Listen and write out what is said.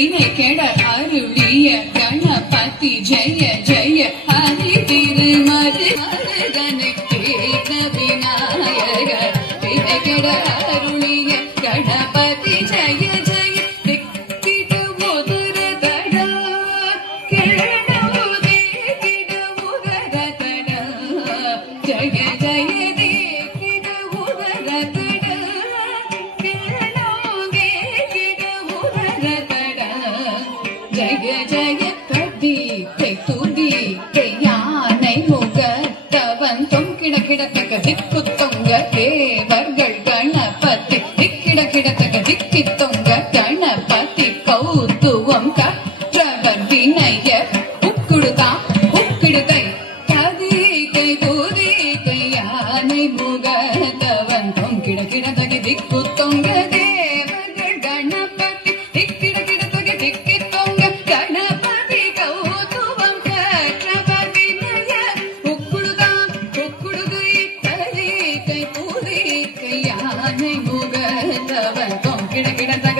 வினை கெட அருளிய கணபதி ஜெய ஜெய ஹரி திருமரு மருகனுக்கு விநாயக வினை கெட அருளிய கணபதி ஜெய ஜெய திக்கிடு உதர தடா கேடோதே கிடு உதர தடா ஜெய ஜெய திக்கிடு உதர தடா கேடோதே கிடு உதர தடா ஜெய ஜெய கதிக்கை துதிக்கை யானை முகத்தவன் தொங்கிட கிடத்தக்க திக்கு தொங்க தேவர்கள் கணபதி திக்கிட கிடத்தக்க திக்கி தொங்க கணபதி கௌத்துவம் கற்றவர் வினய உக்குடுதா உக்கிடுதை கதிக்கை துதிக்கை யானை முகத்தவன் தொங்கிட கிடத்தக்க திக்கு தொங்க தேவர்கள் கணபதி திக்கிட கிடத்தக்க திக்கி தொங்க கணபதி கௌத்துவம் கற்றவர் வினய உக்குடுதா உக்குடுதை கதிக்கை துதிக்கை யானை முகத்தவன் தொங்கிட கிடத்தக்க